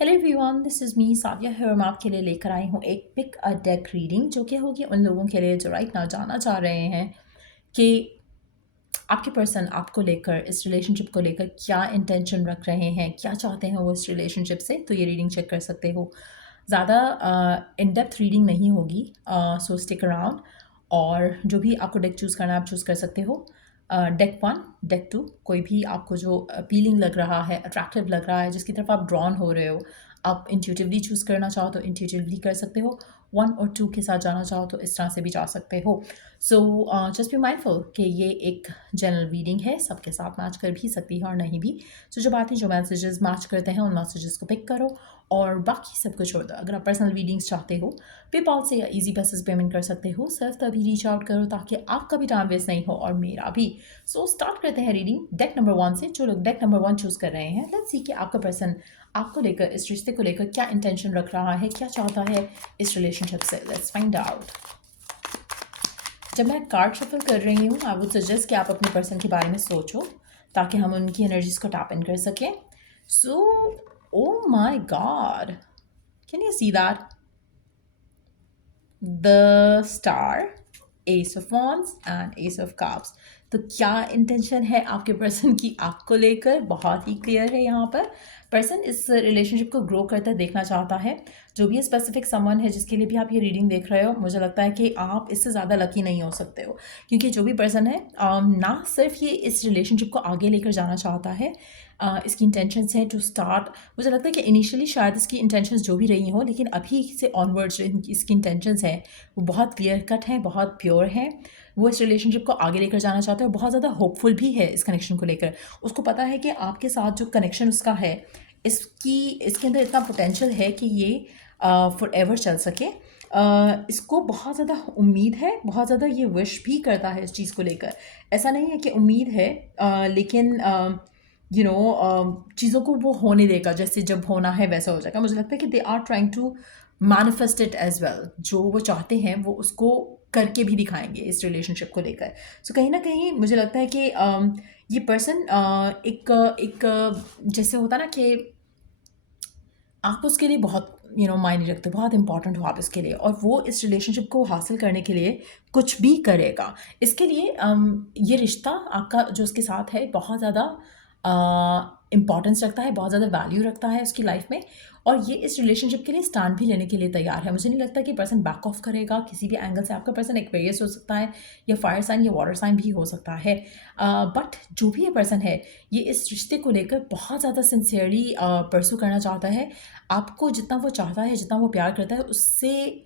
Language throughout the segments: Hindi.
Hello everyone, this is me Sadia है और मैं आपके लिए लेकर आई हूँ एक पिक अ डेक रीडिंग जो कि होगी उन लोगों के लिए जो राइट नाउ जानना चाह रहे हैं कि आपके पर्सन आपको लेकर इस रिलेशनशिप को लेकर क्या इंटेंशन रख रहे हैं, क्या चाहते हैं वो इस रिलेशनशिप से। तो ये रीडिंग चेक कर सकते हो। ज़्यादा इन डेप्थ रीडिंग नहीं होगी, सो स्टिक अराउंड। और जो भी आपको डेक चूज़ करना है आप चूज़ कर सकते हो। डेक वन, डेक टू, कोई भी आपको जो अपीलिंग लग रहा है, अट्रैक्टिव लग रहा है, जिसकी तरफ आप ड्रॉन हो रहे हो, आप इंट्यूटिवली चूज़ करना चाहो तो इंट्यूटिवली कर सकते हो। वन और टू के साथ जाना चाहो तो इस तरह से भी जा सकते हो। सो जस्ट बी माइंडफुल कि ये एक जनरल रीडिंग है, सबके साथ मैच कर भी सकती है और नहीं भी। सो जो बातें जो मैसेजेस मैच करते हैं उन मैसेजेस को पिक करो और बाकी सब कुछ छोड़ दो। अगर आप पर्सनल रीडिंग्स चाहते हो पेपाल से या इजी पैसेज पेमेंट कर सकते हो। सिर्फ तभी रीच आउट करो ताकि आपका भी टाइम वेस्ट नहीं हो और मेरा भी। सो स्टार्ट करते हैं रीडिंग डेक नंबर वन से। जो लोग डेक नंबर वन चूज़ कर रहे हैं, लेट्स सी कि आपका पर्सन आपको लेकर, इस रिश्ते को लेकर क्या इंटेंशन रख रहा है, क्या चाहता है इस रिलेशनशिप से। Let's find out. जब मैं कार्ड शफल कर रही हूँ, आई वुड सजेस्ट कि आप अपने पर्सन के बारे में सोचो ताकि हम उनकी एनर्जीज को टैप इन कर सकें। So oh my god, can you see that? The star, ace of wands and ace of cups. तो क्या इंटेंशन है आपके पर्सन की आपको लेकर? बहुत ही क्लियर है यहाँ पर। पर्सन इस रिलेशनशिप को ग्रो करते देखना चाहता है। जो भी स्पेसिफिक समवन है जिसके लिए भी आप ये रीडिंग देख रहे हो, मुझे लगता है कि आप इससे ज़्यादा लकी नहीं हो सकते हो, क्योंकि जो भी पर्सन है ना सिर्फ ये इस रिलेशनशिप को आगे लेकर जाना चाहता है, इसकी इंटेंशंस हैं टू स्टार्ट। मुझे लगता है कि इनिशियली शायद इसकी इंटेंशंस जो भी रही हों, लेकिन अभी से ऑनवर्ड्स इसकी इंटेंशंस हैं वो बहुत क्लियर कट हैं, बहुत प्योर हैं। वो इस रिलेशनशिप को आगे लेकर जाना चाहता है और बहुत ज़्यादा होपफुल भी है इस कनेक्शन को लेकर। उसको पता है कि आपके साथ जो कनेक्शन उसका है, इसके अंदर इतना पोटेंशियल है कि ये फॉर एवर चल सके। इसको बहुत ज़्यादा उम्मीद है, बहुत ज़्यादा ये विश भी करता है इस चीज़ को लेकर। ऐसा नहीं है कि उम्मीद है, लेकिन चीज़ों को वो होने देगा, जैसे जब होना है वैसा हो जाएगा। मुझे लगता है कि they are trying to manifest it as well. जो वो चाहते हैं वो उसको करके भी दिखाएंगे इस रिलेशनशिप को लेकर। सो कहीं ना कहीं मुझे लगता है कि ये पर्सन एक जैसे होता ना कि आप उसके लिए बहुत मायने रखते हो, बहुत इंपॉर्टेंट हो आप इसके लिए, और वो इस रिलेशनशिप को हासिल करने के लिए कुछ भी करेगा। इसके लिए ये रिश्ता आपका जो उसके साथ है बहुत ज़्यादा इम्पॉर्टेंस रखता है, बहुत ज़्यादा वैल्यू रखता है उसकी लाइफ में, और ये इस रिलेशनशिप के लिए स्टैंड भी लेने के लिए तैयार है। मुझे नहीं लगता कि पर्सन बैक ऑफ करेगा किसी भी एंगल से। आपका पर्सन एक्वेरियस हो सकता है, या फायर साइन या वाटर साइन भी हो सकता है, बट जो भी ये पर्सन है ये इस रिश्ते को लेकर बहुत ज़्यादा सिंसियरली परसू करना चाहता है। आपको जितना वो चाहता है, जितना वो प्यार करता है, उससे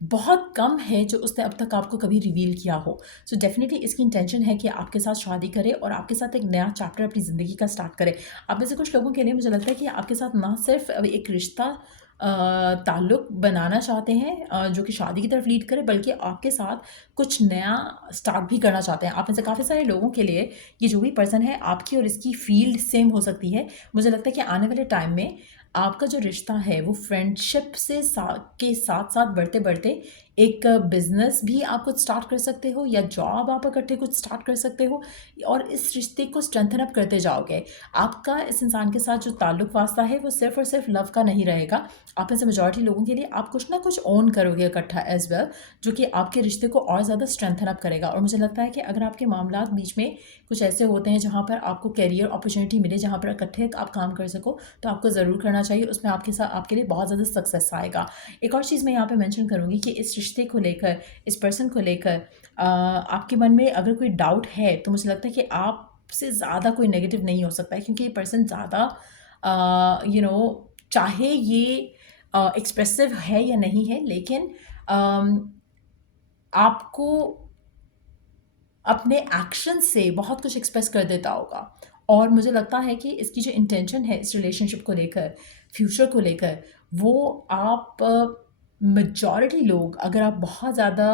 बहुत कम है जो उसने अब तक आपको कभी रिवील किया हो। सो डेफिनेटली इसकी इंटेंशन है कि आपके साथ शादी करे और आपके साथ एक नया चैप्टर अपनी ज़िंदगी का स्टार्ट करे। आप में से कुछ लोगों के लिए मुझे लगता है कि आपके साथ ना सिर्फ एक रिश्ता ताल्लुक़ बनाना चाहते हैं, जो कि शादी की तरफ लीड करे, बल्कि आपके साथ कुछ नया स्टार्ट भी करना चाहते हैं। आप में से काफ़ी सारे लोगों के लिए ये जो भी पर्सन है, आपकी और इसकी फील्ड सेम हो सकती है। मुझे लगता है कि आने वाले टाइम में आपका जो रिश्ता है वो फ्रेंडशिप से के साथ साथ बढ़ते बढ़ते एक बिजनेस भी आप कुछ स्टार्ट कर सकते हो, या जॉब आप इकट्ठे कुछ स्टार्ट कर सकते हो, और इस रिश्ते को स्ट्रेंथन अप करते जाओगे। आपका इस इंसान के साथ जो ताल्लुक वास्ता है वो सिर्फ और सिर्फ लव का नहीं रहेगा। आप में से मेजॉरिटी लोगों के लिए आप कुछ ना कुछ ओन करोगे इकट्ठा एज वेल, जो कि आपके रिश्ते को और ज़्यादा स्ट्रेंथन अप करेगा। और मुझे लगता है कि अगर आपके मामला बीच में कुछ ऐसे होते हैं जहाँ पर आपको कैरियर अपॉर्चुनिटी मिले, जहाँ पर इकट्ठे आप काम कर सको, तो आपको ज़रूर करना चाहिए। उसमें आपके साथ आपके लिए बहुत ज़्यादा सक्सेस आएगा। एक और चीज़ मैं यहाँ पे मेंशन करूँगी कि इस रिश्ते को लेकर, इस पर्सन को लेकर आपके मन में अगर कोई डाउट है, तो मुझे लगता है कि आपसे ज़्यादा कोई नेगेटिव नहीं हो सकता है, क्योंकि ये पर्सन ज़्यादा चाहे ये एक्सप्रेसिव है या नहीं है, लेकिन आपको अपने एक्शन से बहुत कुछ एक्सप्रेस कर देता होगा। और मुझे लगता है कि इसकी जो इंटेंशन है इस रिलेशनशिप को लेकर, फ्यूचर को लेकर, वो आप मेजॉरिटी लोग, अगर आप बहुत ज़्यादा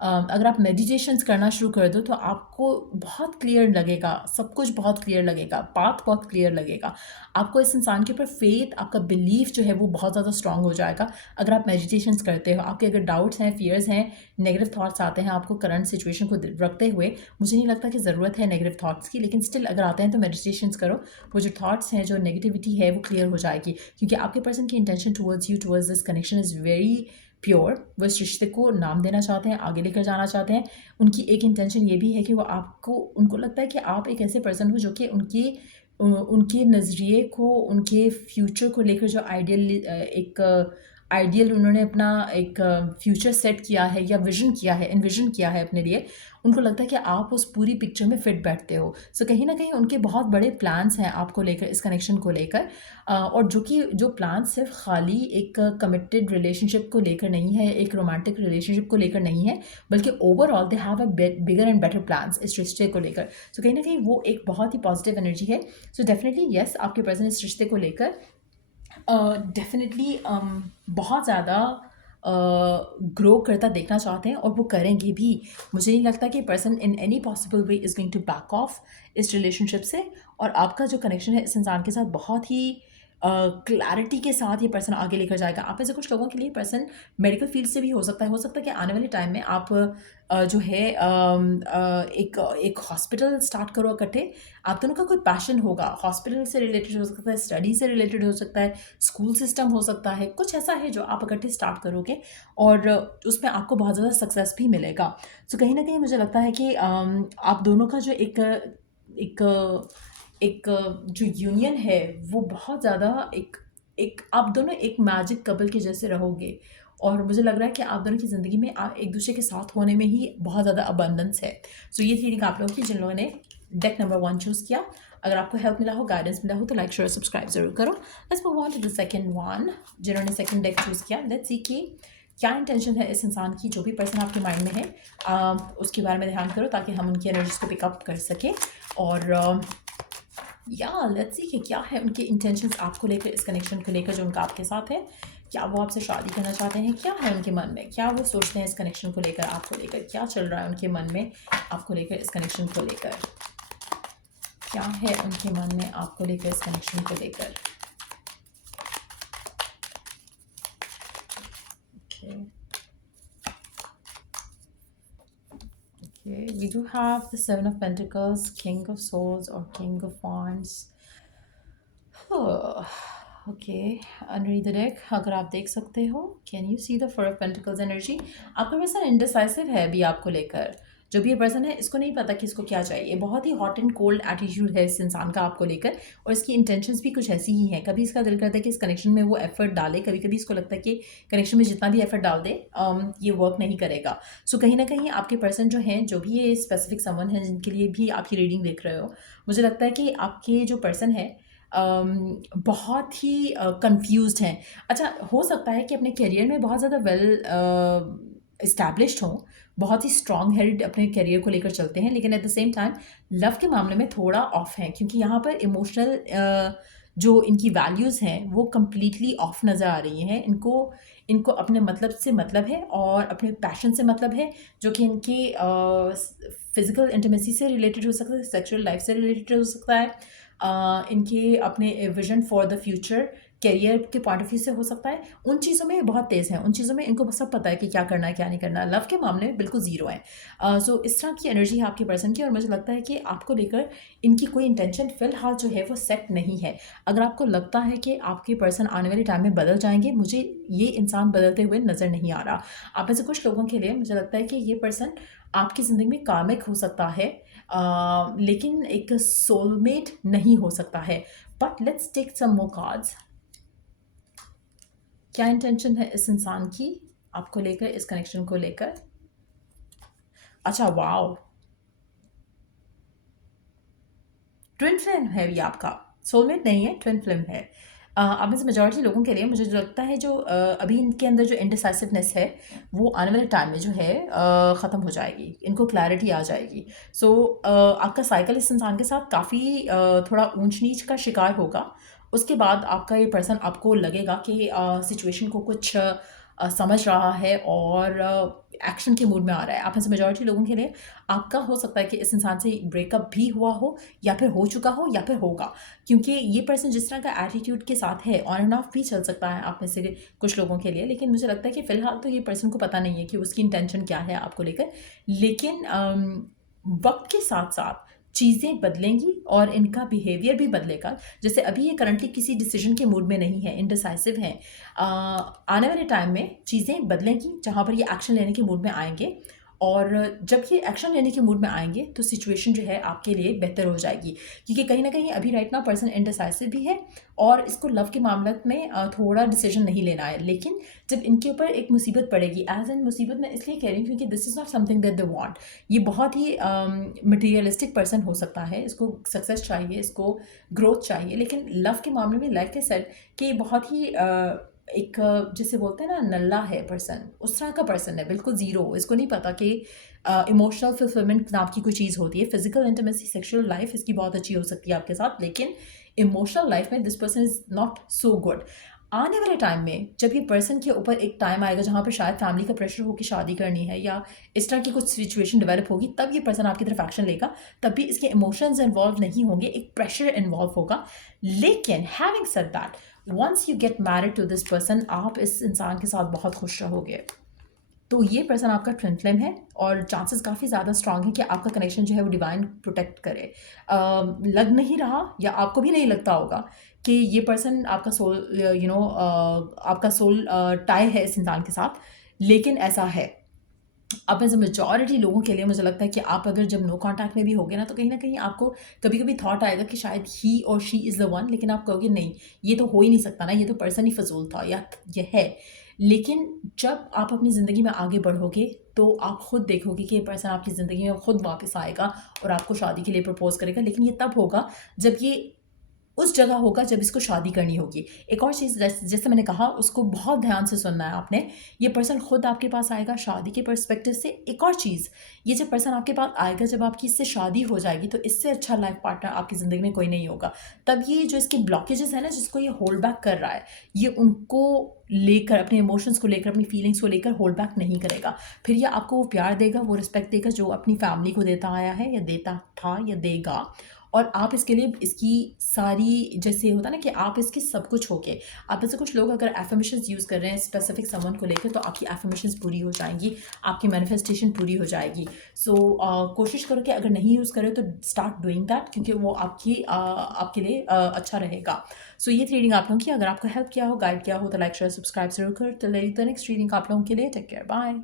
अगर आप मेडिटेशंस करना शुरू कर दो तो आपको बहुत क्लियर लगेगा, सब कुछ बहुत क्लियर लगेगा, पाथ बहुत क्लियर लगेगा। आपको इस इंसान के ऊपर फेथ, आपका बिलीफ जो है वो बहुत ज़्यादा स्ट्रांग हो जाएगा अगर आप मेडिटेशंस करते हो। आपके अगर डाउट्स हैं, फियर्स हैं, नेगेटिव थॉट्स आते हैं आपको करंट सिचुएशन को रखते हुए, मुझे नहीं लगता कि ज़रूरत है नेगेटिव थॉट्स की, लेकिन स्टिल अगर आते हैं तो मेडिटेशंस करो। वो जो थॉट्स हैं, जो नेगेटिविटी है वो क्लियर हो जाएगी, क्योंकि आपके पर्सन की intention towards you, towards this connection is very pure. वो इस रिश्ते को नाम देना चाहते हैं, आगे लेकर जाना चाहते हैं। उनकी एक इंटेंशन ये भी है कि वो आपको, उनको लगता है कि आप एक ऐसे पर्सन हो जो कि उनके नज़रिए को, उनके फ्यूचर को लेकर जो आइडियल उन्होंने अपना एक फ्यूचर सेट किया है या विजन किया है, एनविजन किया है अपने लिए, उनको लगता है कि आप उस पूरी पिक्चर में फिट बैठते हो। सो कहीं ना कहीं उनके बहुत बड़े प्लान्स हैं आपको लेकर, इस कनेक्शन को लेकर। और जो प्लान्स सिर्फ खाली एक कमिटेड रिलेशनशिप को लेकर नहीं है, एक रोमांटिक रिलेशनशिप को लेकर नहीं है, बल्कि overall they have a bigger and better plans इस रिश्ते को लेकर। सो कहीं ना कहीं वो एक बहुत ही पॉजिटिव एनर्जी है। सो डेफिनेटली येस, आपके पर्सन इस रिश्ते को लेकर डेफिनेटली बहुत ज़्यादा ग्रो करता देखना चाहते हैं, और वो करेंगे भी। मुझे नहीं लगता कि person in any possible way is going to back off इस रिलेशनशिप से। और आपका जो कनेक्शन है इस इंसान के साथ बहुत ही क्लैरिटी के साथ ये पर्सन आगे लेकर जाएगा। आप में से कुछ लोगों के लिए पर्सन मेडिकल फील्ड से भी हो सकता है कि आने वाले टाइम में आप जो है एक हॉस्पिटल स्टार्ट करो इकट्ठे। आप दोनों का कोई पैशन होगा, हॉस्पिटल से रिलेटेड हो सकता है, स्टडी से रिलेटेड हो सकता है, स्कूल सिस्टम हो सकता है, कुछ ऐसा है जो आप इकट्ठे स्टार्ट करोगे और उसमें आपको बहुत ज़्यादा सक्सेस भी मिलेगा। सो कहीं ना कहीं मुझे लगता है कि आप दोनों का जो एक एक जो यूनियन है वो बहुत ज़्यादा एक एक आप दोनों एक मैजिक कपल के जैसे रहोगे। और मुझे लग रहा है कि आप दोनों की ज़िंदगी में एक दूसरे के साथ होने में ही बहुत ज़्यादा अबंडेंस है। सो ये थी रीडिंग आप लोगों की जिन लोगों ने डेक नंबर 1 चूज़ किया। अगर आपको हेल्प मिला हो, गाइडेंस मिला हो, तो लाइक शेयर सब्सक्राइब ज़रूर करो। Let's move on to the second one. जिन्होंने सेकंड डेक चूज़ किया, लेट्स सी कि क्या इंटेंशन है इस इंसान की, जो भी पर्सन आपके माइंड में है उसके बारे में ध्यान करो, ताकि हम उनकी एनर्जीज को पिकअप कर सकें। और या लेट्स सी कि क्या है उनके इंटेंशंस आपको लेकर, इस कनेक्शन को लेकर जो उनका आपके साथ है। क्या वो आपसे शादी करना चाहते हैं? क्या है उनके मन में? क्या वो सोचते हैं इस कनेक्शन को लेकर, आपको लेकर? क्या चल रहा है उनके मन में आपको लेकर, इस कनेक्शन को लेकर? क्या है उनके मन में आपको लेकर, इस कनेक्शन को लेकर? Okay, we do have the Seven of Pentacles, King of Swords or King of Wands. Okay, underneath the deck अगर आप देख सकते हो, can you see the four of pentacles energy? आपका पर्सन इनडिसाइसिव है अभी आपको लेकर। जो भी ये पर्सन है इसको नहीं पता कि इसको क्या चाहिए। बहुत ही हॉट एंड कोल्ड एटीट्यूड है इस इंसान का आपको लेकर, और इसकी इंटेंशंस भी कुछ ऐसी ही हैं। कभी इसका दिल करता है कि इस कनेक्शन में वो एफर्ट डाले, कभी कभी इसको लगता है कि कनेक्शन में जितना भी एफर्ट डाल दे ये वर्क नहीं करेगा। सो कहीं ना कहीं आपके पर्सन जो हैं, जो भी ये स्पेसिफिक समवन है जिनके लिए भी आपकी रीडिंग देख रहे हो, मुझे लगता है कि आपके जो पर्सन है बहुत ही कंफ्यूज्ड हैं। अच्छा, हो सकता है कि अपने करियर में बहुत ज़्यादा वेल इस्टेब्लिश्ड हों, बहुत ही स्ट्रॉन्ग हेड अपने करियर को लेकर चलते हैं, लेकिन at the same time love के मामले में थोड़ा ऑफ हैं, क्योंकि यहाँ पर इमोशनल जो इनकी वैल्यूज़ हैं वो कम्प्लीटली ऑफ नज़र आ रही हैं। इनको अपने मतलब से मतलब है और अपने पैशन से मतलब है, जो कि इनके फिज़िकल इंटीमेसी से रिलेटेड हो सकता है, सेक्सुअल लाइफ से रिलेटेड हो सकता है, इनके अपने vision for the future career के पॉइंट ऑफ व्यू से हो सकता है। उन चीज़ों में बहुत तेज़ हैं, उन चीज़ों में इनको सब पता है कि क्या करना है क्या नहीं करना। लव के मामले में बिल्कुल ज़ीरो है। सो इस तरह की एनर्जी है आपके पर्सन की, और मुझे लगता है कि आपको लेकर इनकी कोई इंटेंशन फ़िलहाल जो है वो सेट नहीं है। अगर आपको लगता है कि आपके पर्सन आने वाले टाइम में बदल जाएंगे, मुझे ये इंसान बदलते हुए नज़र नहीं आ रहा। आप में से कुछ लोगों के लिए मुझे लगता है कि ये पर्सन आपकी ज़िंदगी में कार्मिक हो सकता है, लेकिन एक सोलमेट नहीं हो सकता है। But let's take some more cards. क्या इंटेंशन है इस इंसान की आपको लेकर, इस कनेक्शन को लेकर? अच्छा, वाओ, ट्विन फ्लेम है भी आपका, सोलमेट नहीं है, ट्विन फ्लेम है। अब में से मेजॉरिटी लोगों के लिए मुझे जो लगता है, जो अभी इनके अंदर जो इनडिसाइसिवनेस है वो आने वाले टाइम में जो है ख़त्म हो जाएगी, इनको क्लैरिटी आ जाएगी। सो आपका साइकिल इस इंसान के साथ काफ़ी थोड़ा ऊंच नीच का शिकार होगा। उसके बाद आपका ये पर्सन, आपको लगेगा कि सिचुएशन को कुछ समझ रहा है और एक्शन के मूड में आ रहा है। आप में से मेजॉरिटी लोगों के लिए आपका हो सकता है कि इस इंसान से ब्रेकअप भी हुआ हो, या फिर हो चुका हो, या फिर होगा, क्योंकि ये पर्सन जिस तरह का एटीट्यूड के साथ है, ऑन एंड ऑफ भी चल सकता है आप में से कुछ लोगों के लिए। लेकिन मुझे लगता है कि फ़िलहाल तो ये पर्सन को पता नहीं है कि उसकी इंटेंशन क्या है आपको लेकर। लेकिन वक्त के साथ साथ चीज़ें बदलेंगी और इनका बिहेवियर भी बदलेगा। जैसे अभी ये करंटली किसी डिसीजन के मूड में नहीं है, इनडिसाइसिव हैं। आने वाले टाइम में चीज़ें बदलेंगी, जहाँ पर ये एक्शन लेने के मूड में आएंगे, और जब ये एक्शन लेने के मूड में आएंगे तो सिचुएशन जो है आपके लिए बेहतर हो जाएगी, क्योंकि कहीं ना कहीं अभी राइट ना पर्सन इनडिसाइसिव भी है, और इसको लव के मामले में थोड़ा डिसीजन नहीं लेना है। लेकिन जब इनके ऊपर एक मुसीबत पड़ेगी, एज एन मुसीबत मैं इसलिए कह रही हूँ क्योंकि this is not something that they want. ये बहुत ही मटेरियलिस्टिक पर्सन हो सकता है, इसको सक्सेस चाहिए, इसको ग्रोथ चाहिए, लेकिन लव के मामले में लाइक ए सेड कि बहुत ही एक जिसे बोलते हैं ना नल्ला है पर्सन, उस तरह का पर्सन है, बिल्कुल ज़ीरो। इसको नहीं पता कि इमोशनल फुलफिलमेंट नाम की कोई चीज़ होती है। फिजिकल इंटीमेसी, सेक्सुअल लाइफ इसकी बहुत अच्छी हो सकती है आपके साथ, लेकिन इमोशनल लाइफ में this person is not so good. आने वाले टाइम में जब ये पर्सन के ऊपर एक टाइम आएगा जहाँ पर शायद फैमिली का प्रेशर हो कि शादी करनी है, या इस तरह की कुछ सिचुएशन डेवलप होगी, तब ये पर्सन आपकी तरफ एक्शन लेगा। तब भी इसके इमोशंस इन्वॉल्व नहीं होंगे, एक प्रेशर इन्वॉल्व होगा। लेकिन having said that, once you get married to this person, आप इस इंसान के साथ बहुत खुश रहोगे। तो ये पर्सन आपका ट्विन फ्लेम है, और चांसेस काफ़ी ज़्यादा स्ट्रांग है कि आपका कनेक्शन जो है वो डिवाइन प्रोटेक्ट करे। लग नहीं रहा, या आपको भी नहीं लगता होगा कि ये पर्सन आपका सोल आपका सोल टाई है इस इंसान के साथ, लेकिन ऐसा है। अब एज अ मेजॉरिटी लोगों के लिए मुझे लगता है कि आप अगर जब नो कांटेक्ट में भी होगे ना, तो कहीं ना कहीं आपको कभी कभी थॉट आएगा कि शायद ही और शी इज़ द वन, लेकिन आप कहोगे नहीं, ये तो हो ही नहीं सकता ना, ये तो पर्सन ही फजूल था, या ये है। लेकिन जब आप अपनी ज़िंदगी में आगे बढ़ोगे तो आप खुद देखोगे कि ये पर्सन आपकी ज़िंदगी में खुद वापस आएगा और आपको शादी के लिए प्रपोज करेगा। लेकिन ये तब होगा जब ये उस जगह होगा जब इसको शादी करनी होगी। एक और चीज़, जैसे मैंने कहा, उसको बहुत ध्यान से सुनना है आपने। ये पर्सन खुद आपके पास आएगा शादी के पर्सपेक्टिव से। एक और चीज़, ये जब पर्सन आपके पास आएगा, जब आपकी इससे शादी हो जाएगी, तो इससे अच्छा लाइफ पार्टनर आपकी ज़िंदगी में कोई नहीं होगा। तब ये जो इसके ब्लॉकेजेस है ना, जिसको ये होल्ड बैक कर रहा है, ये उनको लेकर, अपने इमोशंस को लेकर, अपनी फीलिंग्स को लेकर होल्ड बैक नहीं करेगा। फिर ये आपको वो प्यार देगा, वो रिस्पेक्ट देगा जो अपनी फैमिली को देता आया है, या देता था, या देगा। और आप इसके लिए इसकी सारी, जैसे होता है ना कि आप इसके सब कुछ होके, आप में से कुछ लोग अगर एफर्मेशंस यूज़ कर रहे हैं स्पेसिफिक समवन को लेकर, तो आपकी एफर्मेशंस पूरी हो जाएंगी, आपकी मैनिफेस्टेशन पूरी हो जाएगी। सो कोशिश करो कि अगर नहीं यूज़ करें तो स्टार्ट डूइंग दैट, क्योंकि वो आपके लिए अच्छा रहेगा। सो ये रीडिंग आप लोगों की, अगर आपको हेल्प किया हो, गाइड किया हो, तो लाइक शेयर सब्सक्राइब जरूर कर। तो नेक्स्ट रीडिंग आप लोगों के लिए, टेक केयर, बाय।